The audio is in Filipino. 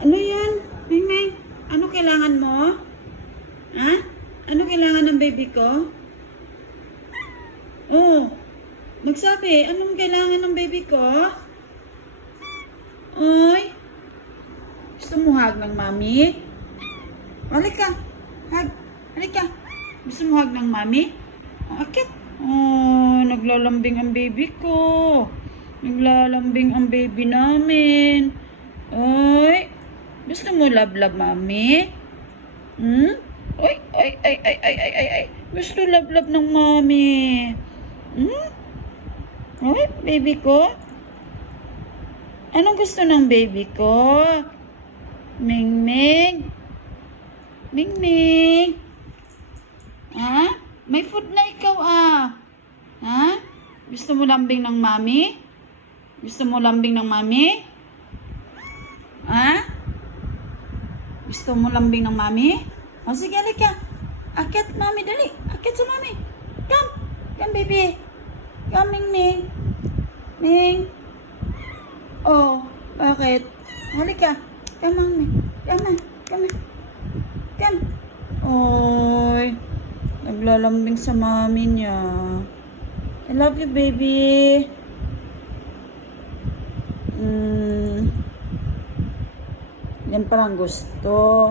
Ano yan? Ming, ano kailangan mo? Ha? Ano kailangan ng baby ko? Oh, magsabi, anong kailangan ng baby ko? Oy, gusto mo hug ng mami? Halika, hug. Halika. Gusto mo hug ng mami? Akit. Oh, naglalambing ang baby ko. Naglalambing ang baby namin. Oy, gusto mo love mami? Hmm? Oy, ay, ay, ay, ay, ay, ay, ay. Gusto love ng mami. Hmm? Oy, baby ko? Anong gusto ng baby ko? Ming. Ming. Ha? May food na ikaw Ha? Gusto mo lambing ng mami? Gusto mo lambing ng mami? Ha? Gusto mo lambing ng mami? O sige, halika. Akit, mami, dali. Akit sa mami. Come. Come, baby. Come, Ming. Ming. Oh, bakit? Halika. Come, mami. Come. Come. Oy. Naglalambing sa mami niya. I love you, baby. Yan palang gusto.